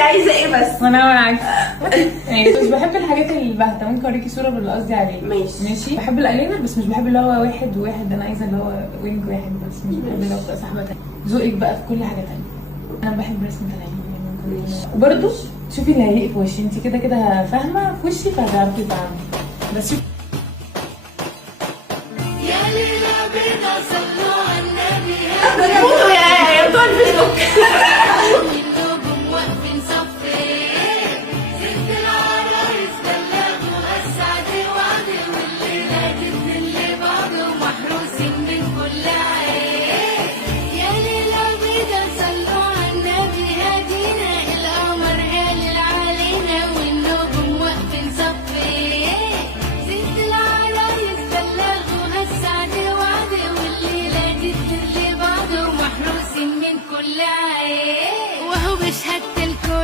عايزه ايه بس؟ وانا معاك. ماشي، مش بحب الحاجات الباهته. ممكن اوريكي صوره باللي قصدي عليه. ماشي. بحب الايلاينر بس مش بحب اللي هو واحد وواحد. انا عايزه اللي هو وينج واحد بس، مش بحب اللي هو بتبقى سحبه تانية. ذوقك بقى في كل حاجه تانية. انا بحب رسمه العين وبرده شوفي اللي هيليق في وشي. انت كده كده فاهمه في وشي فهتعرفي تعملي. بس شوفي يا ليلى بينا صلوا على النبي يا بتوع الفيسبوك.